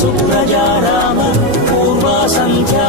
సుప్రజారామ పూర్వ సంధ్యా